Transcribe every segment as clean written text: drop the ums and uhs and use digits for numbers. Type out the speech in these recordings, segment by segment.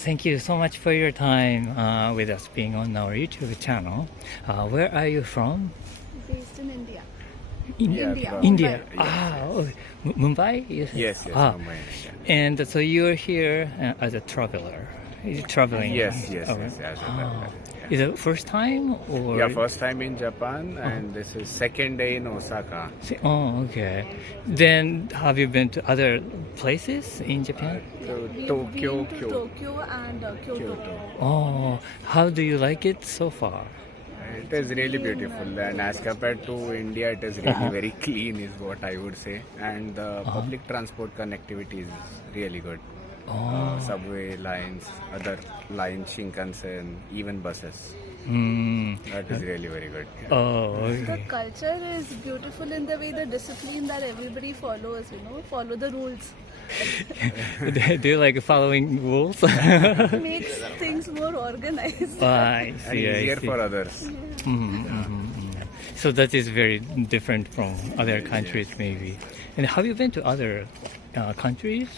Thank you so much for your time with us being on our YouTube channel. Where are you from? Based in India. India. Mumbai. Okay. Mumbai? Yes, Mumbai. And so you're here as a traveler. You're traveling. Yes. Okay. As a traveler. Is it first time or? Yeah, first time in Japan, and this is second day in Osaka. Oh, okay. Then have you been to other places in Japan? We've Tokyo, been to Tokyo and Kyoto. Oh, how do you like it so far? It is really beautiful, and as compared to India, it is really very clean, is what I would say. And the public transport connectivity is really good. Subway lines, other lines, Shinkansen, even buses. That is really very good. Oh, okay. The culture is beautiful in the way the discipline that everybody follows, follow the rules. Do you like following rules? Makes things more organized. I And see, easier I see. for others. So that is very different from other countries, maybe. And have you been to other countries?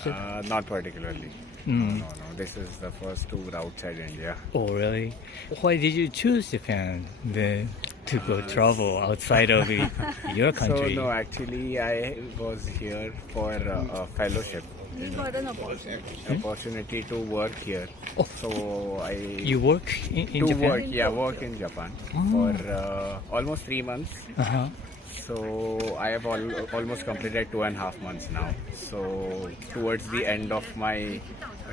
Not particularly. No. This is the first tour outside India. Oh, really? Why did you choose Japan then to go travel outside of your country? So, no, actually, I was here for a fellowship. We got an opportunity. To work here. Oh. So, You work in Japan? work in Japan for almost 3 months. Uh-huh. So I have almost completed 2.5 months now. So towards the end of my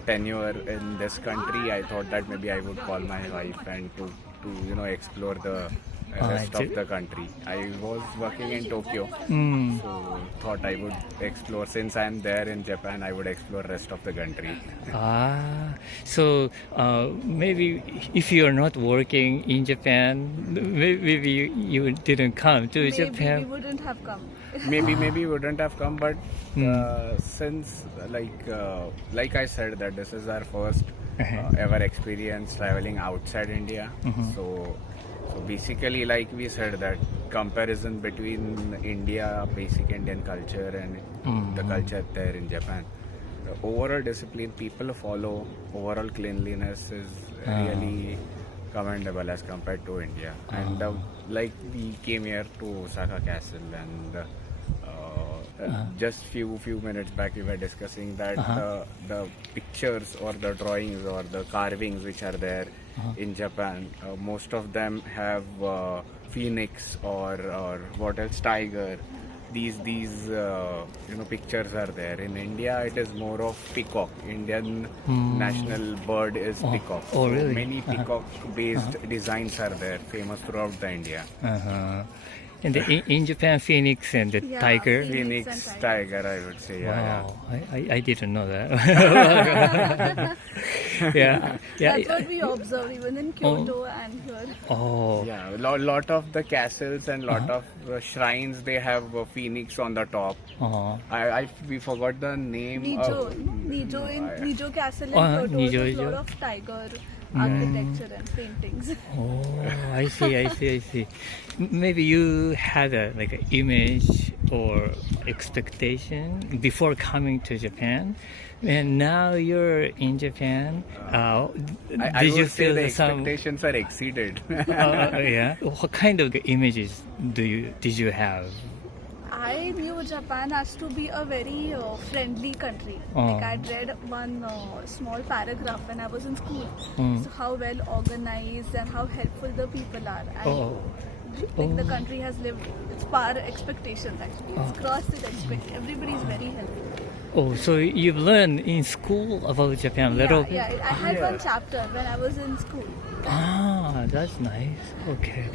tenure in this country, I thought that maybe I would call my wife and to explore the rest of the country. I was working in Tokyo, so thought I would explore. Since I am there in Japan, I would explore rest of the country. So maybe if you're not working in Japan, maybe you didn't come to Maybe Japan. we wouldn't have come. Maybe wouldn't have come, but since like I said that this is our first ever experience traveling outside India. So basically, like we said, that comparison between India, basic Indian culture, and the culture there in Japan. The overall discipline people follow, overall cleanliness is really commendable as compared to India. And like we came here to Osaka Castle, and just few minutes back we were discussing that the pictures or the drawings or the carvings which are there in Japan, most of them have phoenix or what else, tiger. These pictures are there. In India, it is more of peacock. Indian national bird is peacock. Oh, So really? many peacock-based designs are there, famous throughout the India. And in Japan, phoenix and the Yeah, tiger. phoenix. Phoenix, and tiger, I would say. Yeah. Wow, I didn't know that. yeah. That's what we observe even in Kyoto and here. Oh. Yeah, lot of the castles and lot of shrines, they have a phoenix on the top. We forgot the name. Nijo Castle in Uh-huh, Kyoto. Nijo, There's a Nijo. lot of tiger architecture and paintings. Oh, I see. Maybe you had an image or expectation before coming to Japan, and now you're in Japan. I Did you would say feel the some? expectations are exceeded. Yeah. What kind of images did you have? I knew Japan has to be a very friendly country. Like I'd read one small paragraph when I was in school. So how well organized and how helpful the people are. And the country has lived its par expectations actually. It's crossed its expectations. Everybody is very helpful. Oh, so you've learned in school about Japan a little bit? Yeah, I had one chapter when I was in school. That's nice. Okay.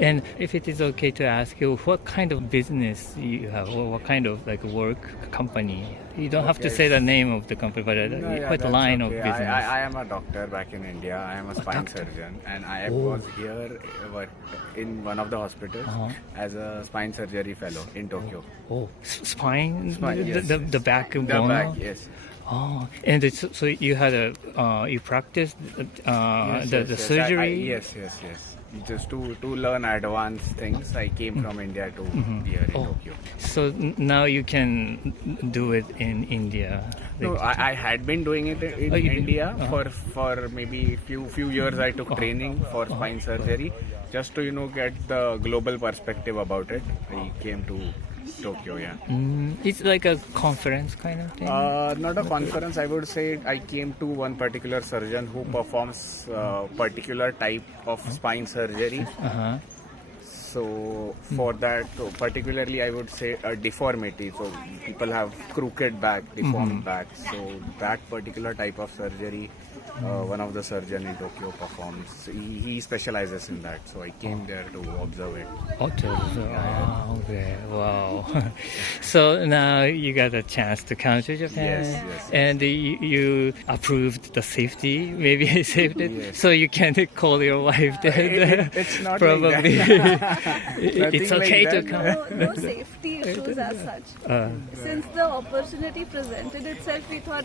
And if it is okay to ask you, what kind of business you have, or what kind of work company? You don't have to say the name of the company, but what line of business? I am a doctor back in India. I am a spine surgeon, and I was here in one of the hospitals as a spine surgery fellow in Tokyo. Oh, spine? Spine, yes. The back bone? The back, yes. Oh, and so you had you practiced the surgery? Yes. Just to learn advanced things, I came from India to here in Tokyo. So now you can do it in India. No, I had been doing it in India for maybe few years. I took training for spine surgery just to get the global perspective about it. I came to Tokyo, yeah. It's like a conference kind of thing? Not a conference, I would say. I came to one particular surgeon who performs particular type of spine surgery. So for that, particularly I would say a deformity. So people have crooked back, deformed back. So that particular type of surgery, one of the surgeon in Tokyo performs. He specializes in that. So I came there to observe it. Okay, wow. So now you got a chance to come to Japan, Yes. and you approved the safety. Maybe I saved it, Yes. so you can call your wife. It's not probably. like that. It's Nothing okay like to that. come. No safety issues as such. Since the opportunity presented itself, we thought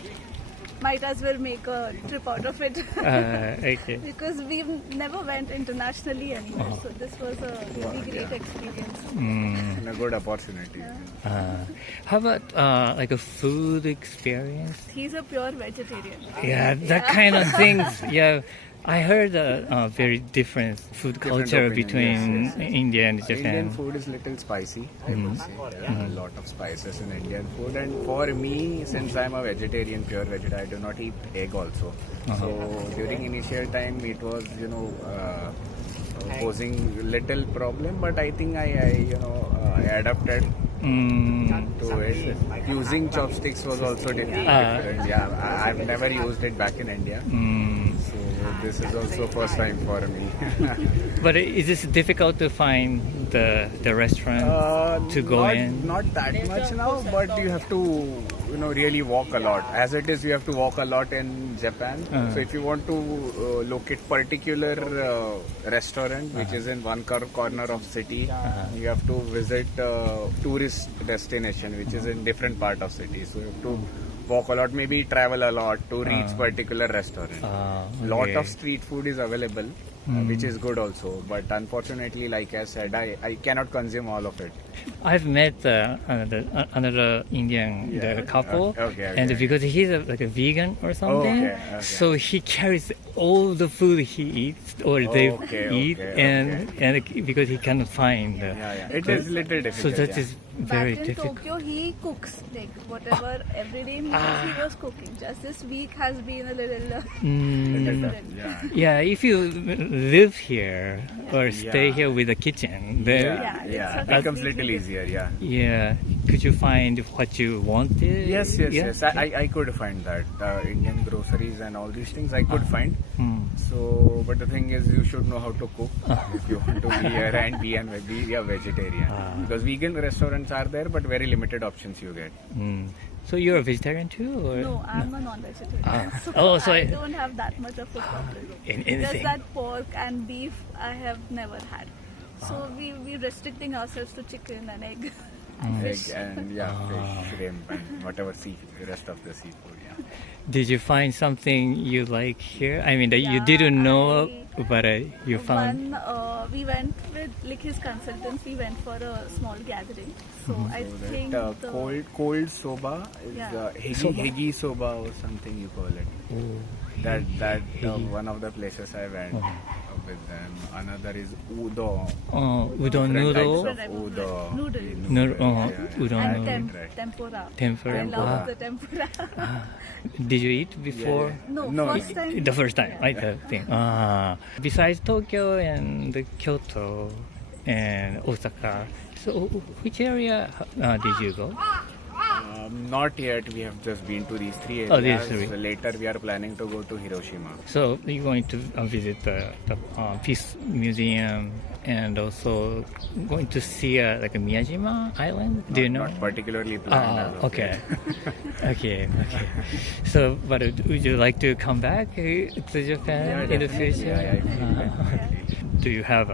might as well make a trip out of it. Okay. Because we never went internationally anywhere, so this was a really great experience. And a good opportunity. How about like a food experience? He's a pure vegetarian. Yeah, that kind of things. Yeah, I heard a very different food culture opinion, between yes. India and Japan. Indian food is little spicy, I would say. There are a lot of spices in Indian food, and for me, since I'm a vegetarian, pure vegetarian, I do not eat egg also. So during initial time, it was posing little problem, but I think I adapted to it. Using chopsticks was also different. Yeah, I've never used it back in India. So this is also first time for me. But is this difficult to find the restaurant to go in? Not that much now, but you have to really walk a lot. As it is, you have to walk a lot in Japan. So if you want to locate particular restaurant which is in one corner of city, you have to visit tourist destination which is in different part of city. So you have to walk a lot, maybe travel a lot to reach particular restaurant. Lot of street food is available, which is good also. But unfortunately, like I said, I cannot consume all of it. I've met another Indian couple, and because he's like a vegan or something, so he carries all the food he eats or they eat, and because he cannot find. It is little difficult. So that is very Back in difficult. Tokyo, he cooks like whatever everyday meals he was cooking. Just this week has been a little different. Yeah, if you live here or stay here with a kitchen, then It's becomes little easier. could you find what you wanted? Yes. I could find that Indian groceries and all these things I could find. So, but the thing is, you should know how to cook if you want to be here and be a vegetarian. Because vegan restaurants are there, but very limited options you get. So you're a vegetarian too, or No, I'm a non-vegetarian. So I don't have that much of a problem. Just anything? that pork and beef I have never had. So we restricting ourselves to chicken and egg and fish. Egg and fish, shrimp, and whatever rest of the seafood. Did you find something you like here? I mean, that you didn't know, but you found. We went with his consultants. We went for a small gathering. So I think the Cold soba is hegi soba or something you call it. That one of the places I went with them. Another is udon. Udon noodle. Udon and noodle. tempura. Tempura. I love the tempura. Did you eat before? No, first time. The first time, right? The thing. Besides Tokyo and Kyoto and Osaka, so which area did you go? Not yet. We have just been to these three areas. Oh, these three. So later we are planning to go to Hiroshima. So you're going to visit the Peace Museum and also going to see like a Miyajima Island. Do you know? Not particularly planned. as of Okay. yet. Okay. So, but would you like to come back to Japan in the future? Yeah, Do you have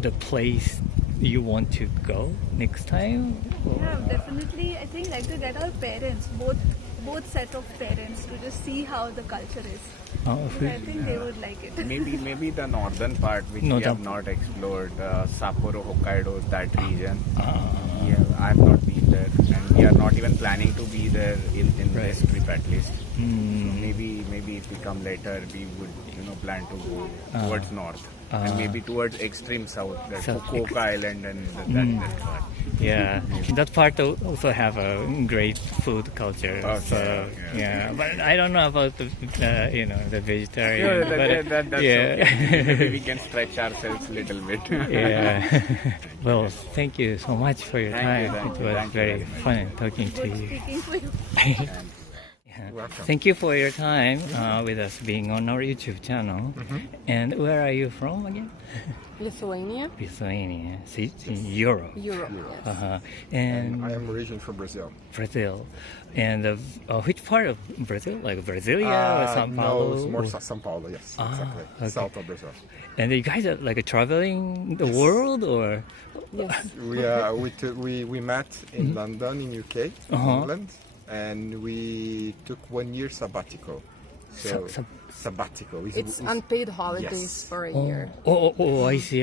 the place you want to go next time? Yeah, definitely. I think like to get our parents, both set of parents, to just see how the culture is. Oh, I think they would like it. Maybe the northern part which we Northern. have not explored, Sapporo, Hokkaido, that region. Yeah, I have not been there, and we are not even planning to be there in Right. this trip at least. So Mm. maybe if we come later, we would plan to go towards north and maybe towards extreme south, like South. Fukuoka Island and that part. Yeah, that part also have a great food culture. Okay, So okay. yeah, but I don't know about the the vegetarian. That's yeah. okay. Maybe we can stretch ourselves a little bit. Yeah. Well, thank you so much for your Thank you, time. thank It you, was thank you very very much. fun talking to Good you. speaking for you. Yeah. Thank you for your time with us being on our YouTube channel. And where are you from again? Lithuania, Lithuania. See, it's in Europe. Europe. Yes. Uh-huh. And I am originally from Brazil. Brazil. And which part of Brazil? Like Brasilia or São Paulo? No, it's more Or- São Paulo, yes, Ah, exactly. okay. South of Brazil. And you guys are like traveling the world, or? Yes. We met in London, in UK, England, and we took 1 year sabbatical. So sabbatical. It's unpaid holidays Yes. for a year. Oh, I see.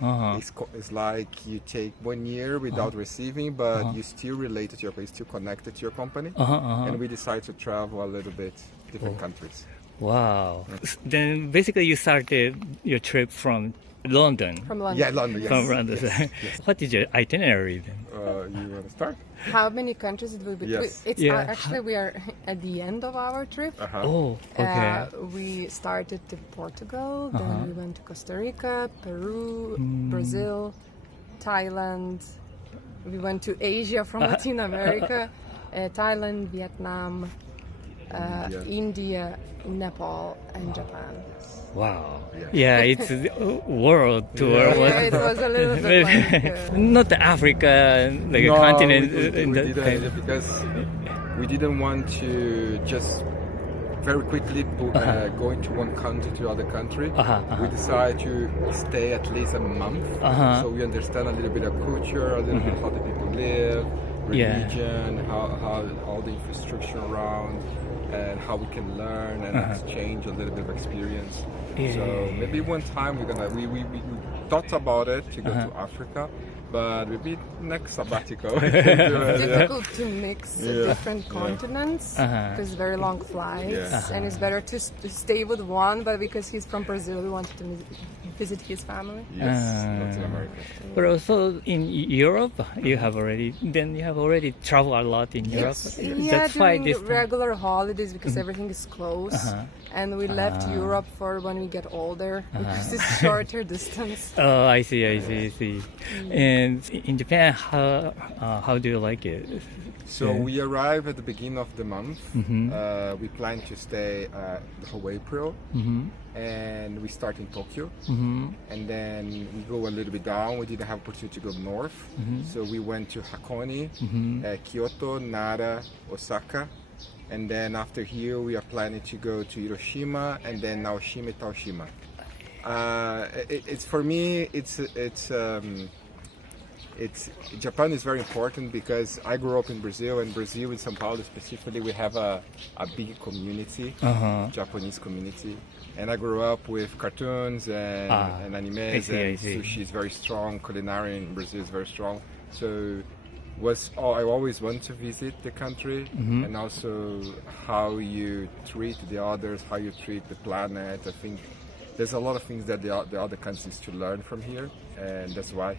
Uh-huh. It's like you take 1 year without receiving, but you still related to your, you still connected to your company. And we decided to travel a little bit different countries. Wow. Then basically you started your trip from London. From London. Yeah, London. Yes. From London. Yes. What is your itinerary then? You want to start? How many countries it will be? Yes. It's Yeah. actually we are at the end of our trip. Oh, okay. We started to Portugal, then we went to Costa Rica, Peru, Brazil, Thailand. We went to Asia from Latin America, Thailand, Vietnam, India, Nepal, and Japan. Wow. Yeah, it's a world tour. Yeah, it was a little bit like... Not Africa, like a No, continent. we in the- didn't, because we didn't want to just very quickly go into one country to other country. We decided to stay at least a month, so we understand a little bit of culture, a little bit how the people live, Yeah. religion, how all the infrastructure around, and how we can learn and exchange a little bit of experience. So maybe one time we thought about it to go to Africa, but maybe next sabbatical. difficult to mix different continents because very long flights, and it's better to stay with one. But because he's from Brazil, we wanted to visit his family. Yes, Latin America. But also in Europe, you have already traveled a lot in Europe. Yeah, That's why during this time. regular holidays because everything is close, and we left Europe for when we get older because it's shorter distance. Oh, I see. And in Japan, how do you like it? So we arrive at the beginning of the month. We plan to stay the whole April, and we start in Tokyo, and then we go a little bit down. We didn't have opportunity to go north, so we went to Hakone, Kyoto, Nara, Osaka, and then after here we are planning to go to Hiroshima and then Naoshima, Taoshima. It's for me. It's Japan is very important because I grew up in Brazil, and Brazil in São Paulo specifically we have a big community, Japanese community, and I grew up with cartoons and animes, I see. and sushi is very strong, culinary in Brazil is very strong, so I always want to visit the country, and also how you treat the others, how you treat the planet. I think there's a lot of things that the other countries to learn from here, and that's why,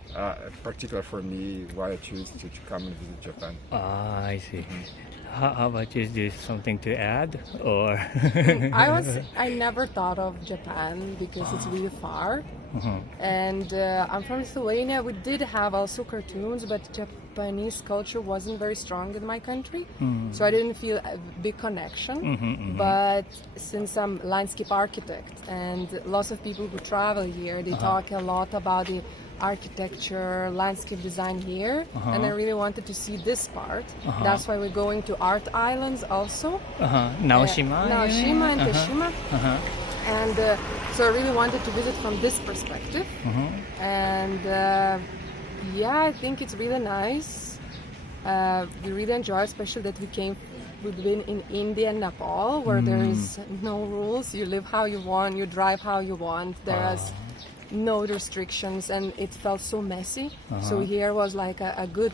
particular for me, why I choose to come and visit Japan. I see. How about you? Is there something to add, or? I never thought of Japan because it's really far, and I'm from Lithuania. We did have also cartoons, but Japanese culture wasn't very strong in my country, so I didn't feel a big connection. But since I'm landscape architect and lots of people who travel here, they talk a lot about the architecture, landscape design here, and I really wanted to see this part. That's why we're going to art islands also. Naoshima And Toshima. And so I really wanted to visit from this perspective. And Yeah, I think it's really nice. We really enjoy, especially that we've been in India and Nepal, where there is no rules. You live how you want, you drive how you want. There's no restrictions, and it felt so messy. So here was like a good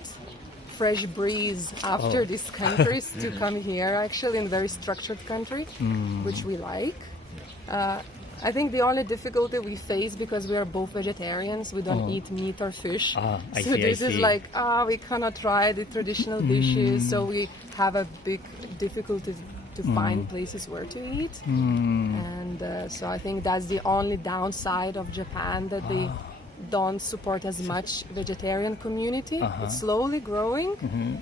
fresh breeze after these countries to come here, actually, in a very structured country, which we like. I think the only difficulty we face, because we are both vegetarians, we don't eat meat or fish. This is like, we cannot try the traditional dishes, so we have a big difficulty to find places where to eat. And so I think that's the only downside of Japan, that they don't support as much vegetarian community. It's slowly growing,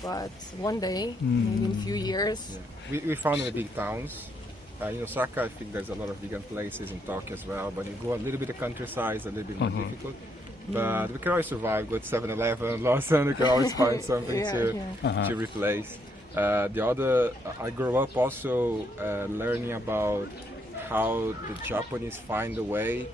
but one day, maybe in a few years. Yeah. We found in the big towns. In Osaka, I think there's a lot of vegan places, in Tokyo as well, but you go a little bit of countryside, it's a little bit more difficult. But we can always survive. Go to 7-Eleven, Lawson, we can always find something to replace. I grew up also learning about how the Japanese find a way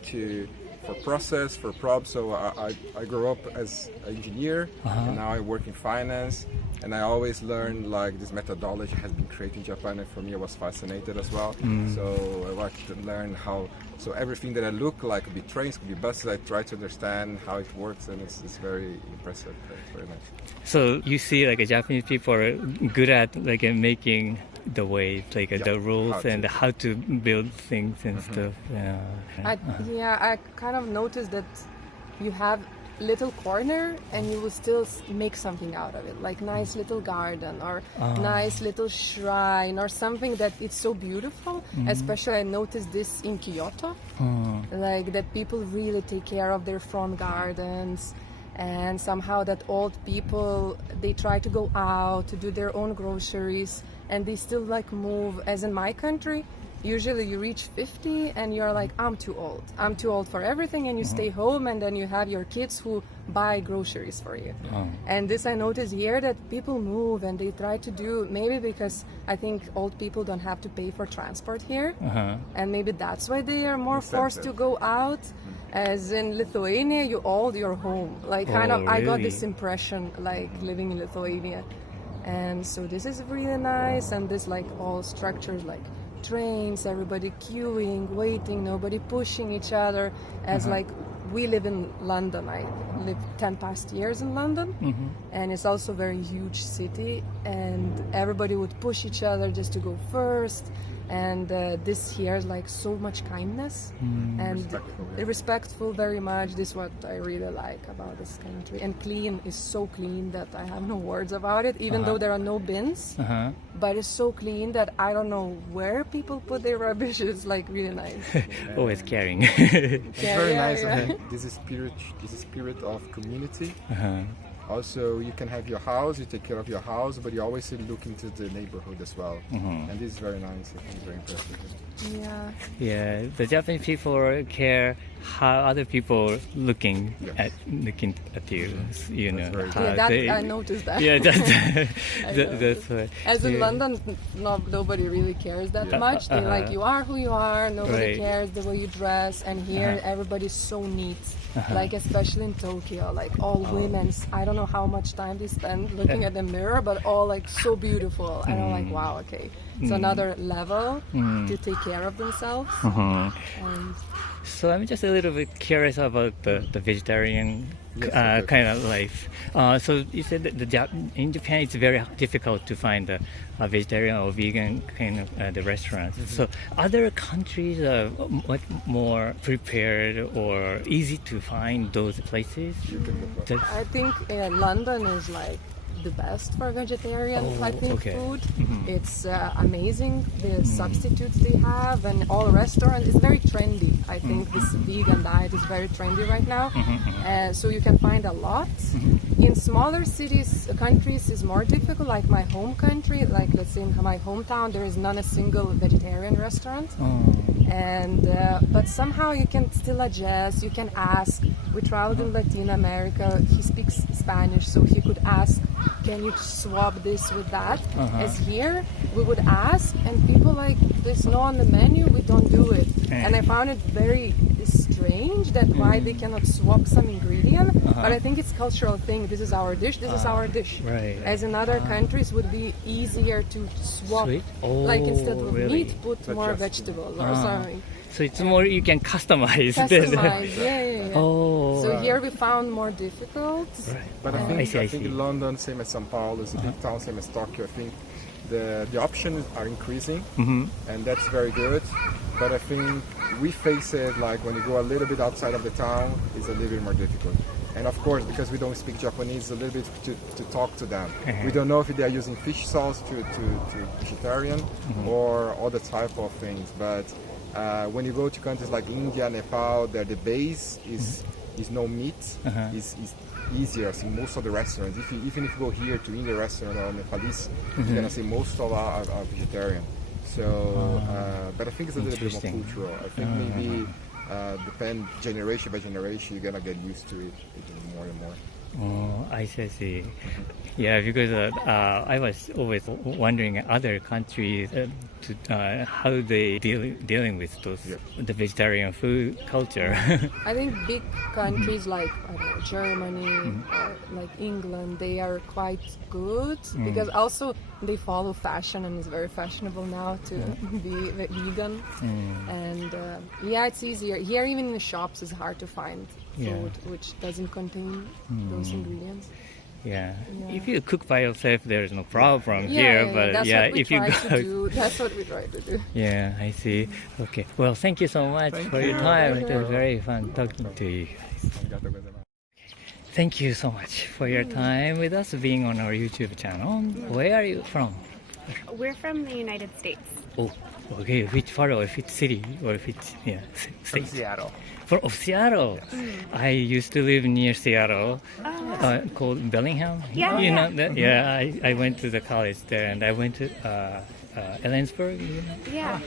for process, for problems. So I grew up as an engineer, and now I work in finance. And I always learned like this methodology has been created in Japan, and for me I was fascinated as well. So I like to learn how. So everything that I look like could be trains, could be buses. I try to understand how it works, and it's very impressive. It's very nice. So you see, like Japanese people are good at like making the way, like the rules and how to build things and stuff. I kind of noticed that you have little corner and you will still make something out of it, like nice little garden or nice little shrine or something that it's so beautiful. Especially I noticed this in Kyoto, like that people really take care of their front gardens, and somehow that old people, they try to go out to do their own groceries, and they still like move. As in my country, usually you reach 50 and you're like, I'm too old for everything, and you stay home, and then you have your kids who buy groceries for you. And this I noticed here, that people move and they try to do, maybe because I think old people don't have to pay for transport here, and maybe that's why they are more forced to go out. As in Lithuania, you old your home, like I got this impression, like living in Lithuania. And so this is really nice, and this like all structures like trains, everybody queuing, waiting, nobody pushing each other. As like we live in London, I lived 10 past years in London, and it's also a very huge city, and everybody would push each other just to go first. And this here is like so much kindness and respectful very much. This is what I really like about this country. And clean is so clean that I have no words about it, even though there are no bins. But it's so clean that I don't know where people put their rubbish. It's like really nice. Always caring. It's very nice. I think this is spirit of community. Also, you can have your house, you take care of your house, but you always look into the neighborhood as well. And this is very nice. I think it's very impressive. Yeah, the Japanese people care how other people looking at you. You know, I noticed that. Yeah, that's right. As in London, nobody really cares that much. They like, you are who you are. Nobody cares the way you dress. And here, everybody's so neat. Like especially in Tokyo, like all women's. I don't know how much time they spend looking at the mirror, but all like so beautiful. And I'm like, wow, okay, it's another level to take care of themselves. And so I'm just a little bit curious about the vegetarian kind of life. So you said that in Japan it's very difficult to find a vegetarian or vegan kind of the restaurants. So other countries are much more prepared or easy to find those places? I think London is like the best for vegetarian food. It's amazing the substitutes they have, and all restaurants is very trendy. I think this vegan diet is very trendy right now, so you can find a lot. In smaller countries is more difficult, like my home country, like let's say in my hometown there is not a single vegetarian restaurant. And but somehow you can still adjust, you can ask. We traveled in Latin America, he speaks Spanish, so he could ask, can you swap this with that? As here, we would ask, and people like, there's no on the menu, we don't do it. And I found it very strange that why they cannot swap some ingredient, but I think it's cultural thing. This is our dish. This is our dish. Right. As in other countries, would be easier to swap. Sweet? Oh, Like instead of really? meat, put more vegetables or something. So it's more you can customize. Customize, yeah. Oh. So here we found more difficult. But I see. think London, same as São Paulo, is a big town, same as Tokyo. I think the options are increasing, and that's very good. But I think we face it like when you go a little bit outside of the town, it's a little bit more difficult. And of course, because we don't speak Japanese, a little bit to talk to them. We don't know if they are using fish sauce to vegetarian or other type of things. But when you go to countries like India, Nepal, the base is no meat, is easier. I see most of the restaurants. Even if you go here to Indian restaurant or Nepalese, you're gonna see most of are vegetarian. So, but I think it's a little bit more cultural. I think maybe depend generation by generation, you're gonna get used to it more and more. Oh, I see. Yeah, because I was always wondering other countries how they dealing with the vegetarian food culture. I think big countries like I don't know, Germany or like England, they are quite good because also they follow fashion and it's very fashionable now to be vegan. And yeah, it's easier. Here even in the shops it's hard to find food which doesn't contain those ingredients. Yeah. If you cook by yourself, there's no problem here. But that's yeah, what we if you try go, to do. That's what we try to do. yeah, I see. Okay. Well, thank you so much for your time. It was very fun talking to you guys. Thank you so much for your time with us, being on our YouTube channel. Where are you from? We're from the United States. Oh, okay. Which part or which city or which state? Seattle. Of Seattle. I used to live near Seattle, called Bellingham. Yeah, you yeah. know that? Yeah, I went to the college there, and I went to Ellensburg. You know? Yeah,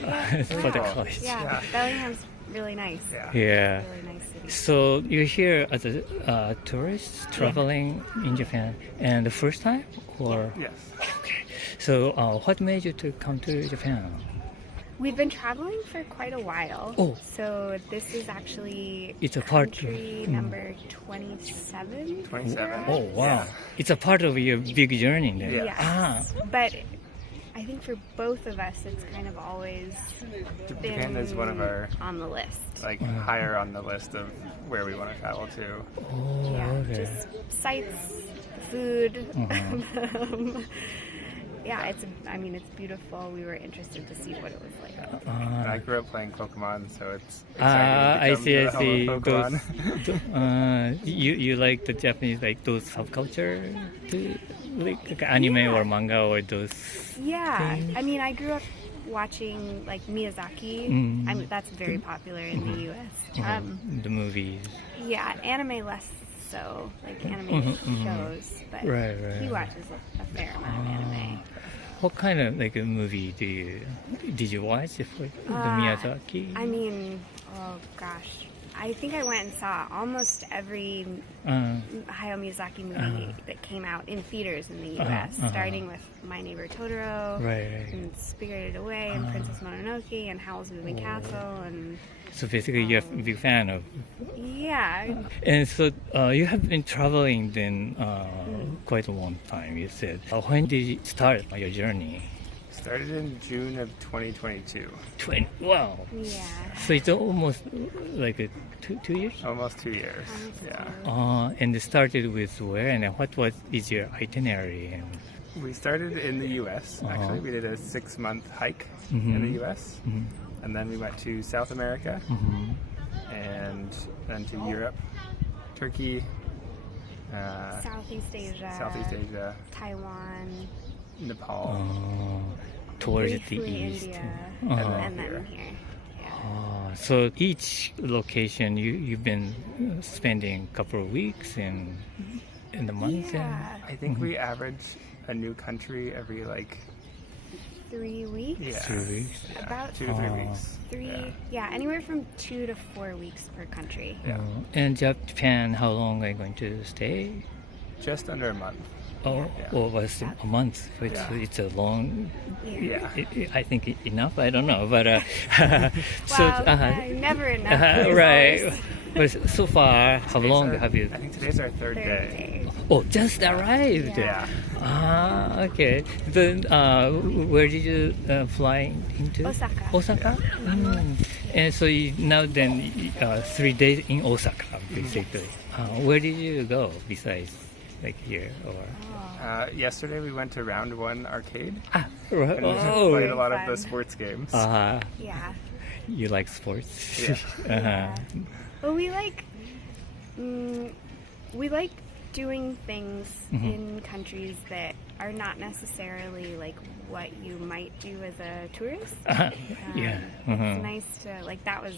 For the college. yeah. Bellingham's really nice. Yeah. Really nice city. So you're here as a tourist traveling in Japan, and the first time, or? Yes. Okay. So what made you to come to Japan? We've been traveling for quite a while. Oh. So this is actually It's a part country number 27. 27. Oh wow! It's a part of your big journey then. Yes. But I think for both of us, it's kind of always Japan been is one of our on the list. like higher on the list of where we want to travel to. Oh, Yeah, okay. just sights, food. Yeah, it's beautiful. We were interested to see what it was like. And I grew up playing Pokemon, so it's I exciting to see. become the home of Pokemon. You like the Japanese, like those subculture, too? Like anime or manga or those. Yeah, I mean, I grew up watching like Miyazaki. I mean, that's very popular in the U.S. The movies. Yeah, anime less so, like anime shows, but Right. he watches a fair amount of anime. What kind of like a movie did you watch for the Miyazaki? I mean, oh gosh, I think I went and saw almost every Hayao Miyazaki movie that came out in theaters in the U.S., starting with My Neighbor Totoro, Right. and Spirited Away, and Princess Mononoke, and Howl's Moving Castle, and So basically, you're a big fan of. yeah. And so you have been traveling then quite a long time. You said. When did you start your journey? Started in June of 2022. Wow. Yeah. So it's almost like 2 years. Almost 2 years. Yeah. And it started with where and what is your itinerary? We started in the U.S. Actually, we did a 6-month hike in the U.S. And then we went to South America, and then to Europe, Turkey, Southeast Asia, Taiwan, Nepal. Towards briefly the east. India, and then here. Yeah. So each location you've been spending a couple of weeks in the month. Yeah. I think we average a new country every 3 weeks. Yeah. 3 weeks. About 2 to 3 weeks. Anywhere from 2 to 4 weeks per country. Yeah. And Japan, how long are you going to stay? Just under a month. was a month. So it's a long. Yeah. I think enough. I don't know, but never enough. There's Right. always But so far, how long have you? I think today's our third third day. day. Oh, just arrived. Yeah. Okay. Then, where did you fly into? Osaka. Osaka. And so now then, 3 days in Osaka, basically. Where did you go besides like here or? Yesterday we went to Round 1 Arcade Right. and Oh. played a lot of the Fun. sports games. Uh-huh. Yeah. You like sports? Yeah. Well, we like doing things in countries that are not necessarily like what you might do as a tourist. Yeah. It's nice to that was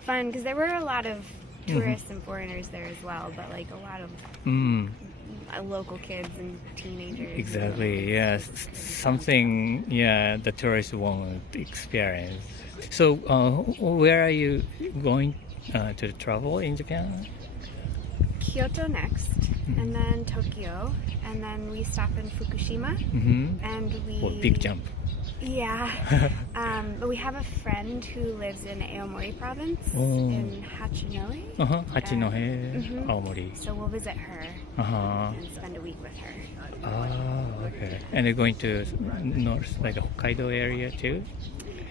fun because there were a lot of tourists and foreigners there as well, but like a lot of local kids and teenagers. Exactly. Yes. Something. Yeah. The tourists won't experience. So, where are you going to travel in Japan? Kyoto next, and then Tokyo, and then we stop in Fukushima, and we. Oh, big jump. Yeah. But we have a friend who lives in Aomori province in Hachinohe. Hachinohe, Aomori. So we'll visit her and spend a week with her. Oh, okay. And you're going to north, like Hokkaido area too?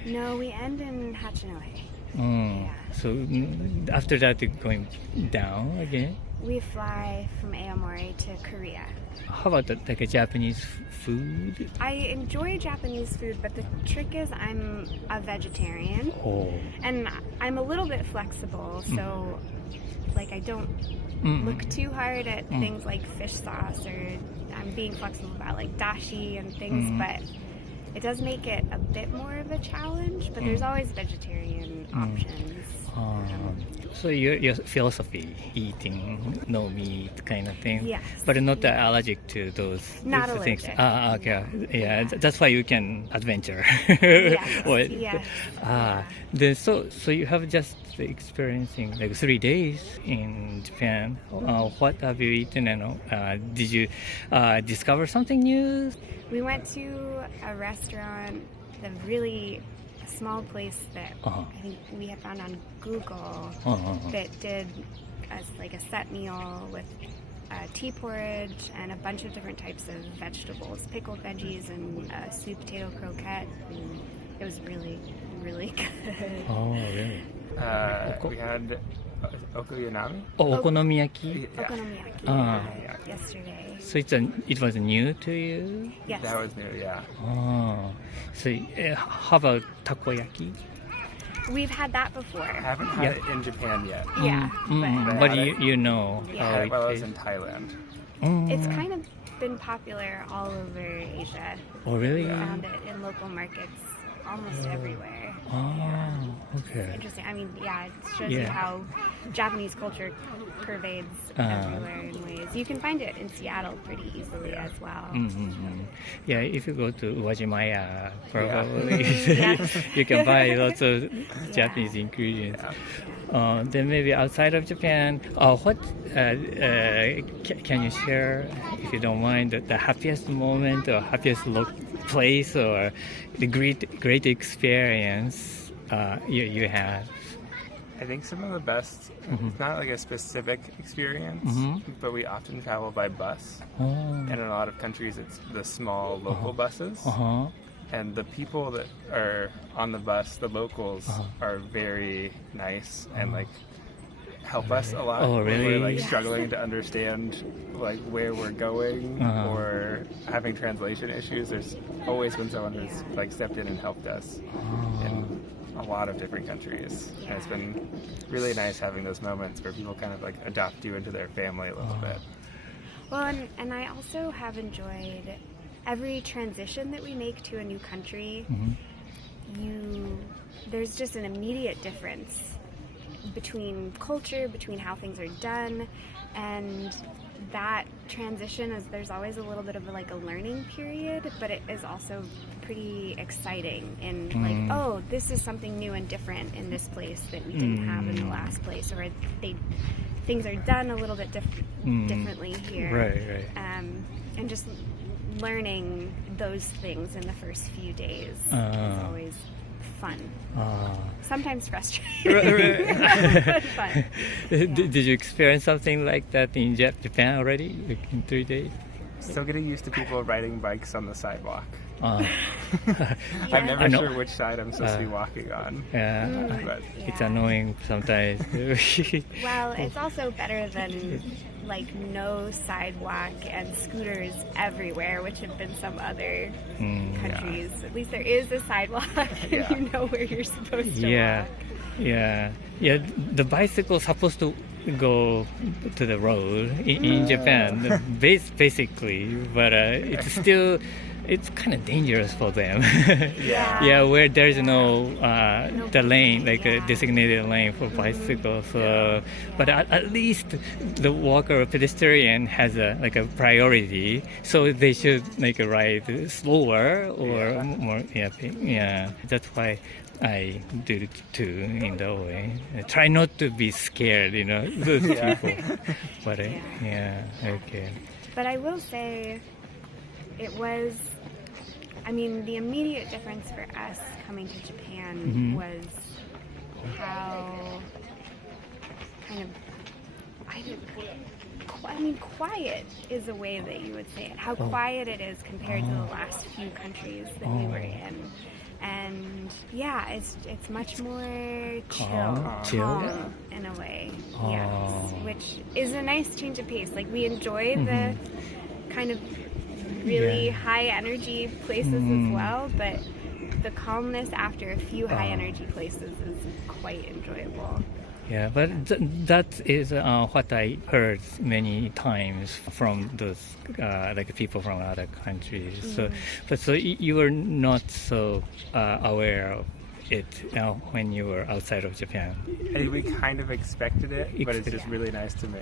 No, we end in Hachinohe. So after that, you're going down again? We fly from Aomori to Korea. How about like a Japanese food? I enjoy Japanese food, but the trick is I'm a vegetarian. Oh. And I'm a little bit flexible, so like I don't look too hard at things like fish sauce, or I'm being flexible about like dashi and things, but it does make it a bit more of a challenge, but there's always vegetarian options. So your philosophy, eating no meat kind of thing, Yes. but not allergic to those Not those things. allergic. Okay, yeah, that's why you can adventure. Yes, Or- yes. Then so you have just experiencing like 3 days in Japan. What have you eaten? And did you discover something new? We went to a restaurant, a really small place that I think we had found on Google that did like a set meal with tea porridge and a bunch of different types of vegetables, pickled veggies and sweet potato croquette. And it was really, really good. Oh, really? We had okonomiyaki. Oh, okonomiyaki. Yeah. Okonomiyaki yesterday. So it was new to you? Yes. That was new, yeah. Oh, so how about takoyaki? We've had that before. I haven't had it in Japan yet. Yeah. But you know Yeah. I how had it it while I was tastes. in Thailand. It's kind of been popular all over Asia. Oh, really? We found it in local markets almost everywhere. Oh, okay. Interesting. I mean, yeah, it shows you how Japanese culture pervades everywhere in ways. You can find it in Seattle pretty easily as well. Yeah, if you go to Uwajimaya, probably you can buy lots of Japanese ingredients. Then maybe outside of Japan, what can you share, if you don't mind, the happiest moment or happiest place or the great experience you had? I think some of the best, it's not like a specific experience, but we often travel by bus. And in a lot of countries, it's the small local buses. And the people that are on the bus, the locals, are very nice and like help us a lot. Oh, really? When we're like struggling to understand like where we're going or having translation issues. There's always been someone who's like stepped in and helped us in a lot of different countries. And it's been really nice having those moments where people kind of like adopt you into their family a little bit. Well, and I also have enjoyed every transition that we make to a new country. There's just an immediate difference between culture, between how things are done, and that transition there's always a little bit of like a learning period, but it is also pretty exciting and like, oh, this is something new and different in this place that we didn't have in the last place, or things are done a little bit differently here. Right. And just learning those things in the first few days is always fun. Sometimes frustrating, but fun. Did you experience something like that in Japan already, like in 3 days? Still getting used to people riding bikes on the sidewalk. I'm I never know. sure which side I'm supposed to be walking on. Yeah, But it's Yeah. annoying sometimes. Well, it's also better than like no sidewalk and scooters everywhere, which have been some other countries. At least there is a sidewalk and you know where you're supposed to walk. Yeah. The bicycle supposed to go to the road in Japan, basically, but it's kind of dangerous for them. Yeah. Where there's no the lane, like a designated lane for bicycles. But at least the walker or pedestrian has a priority, so they should ride slower or more. Yeah. That's why I do it too in that way. I try not to be scared, those people. But okay. But I will say, it was, the immediate difference for us coming to Japan was how quiet is a way that you would say it. How quiet it is compared to the last few countries that we were in. And it's much more calm in a way. Yes, which is a nice change of pace. Like, we enjoy the kind of really high energy places as well, but the calmness after a few high energy places is quite enjoyable. Yeah, but that is what I heard many times from those people from other countries. So you were not so aware of it when you were outside of Japan. And we kind of expected it, but it's just really nice to me.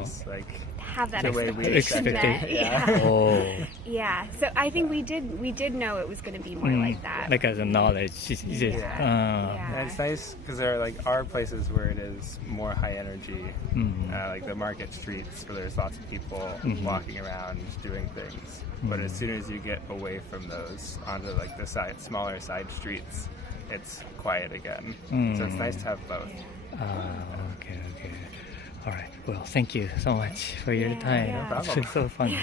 It's like Have that the way we expectation expected. met. Yeah. So I think we did know it was going to be more like that. Like as a knowledge. And it's nice because there are our places where it is more high energy, like the market streets where there's lots of people walking around doing things. But as soon as you get away from those onto the smaller side streets, it's quiet again. So it's nice to have both. Okay. All right. Well, thank you so much for your time. no It's been so fun.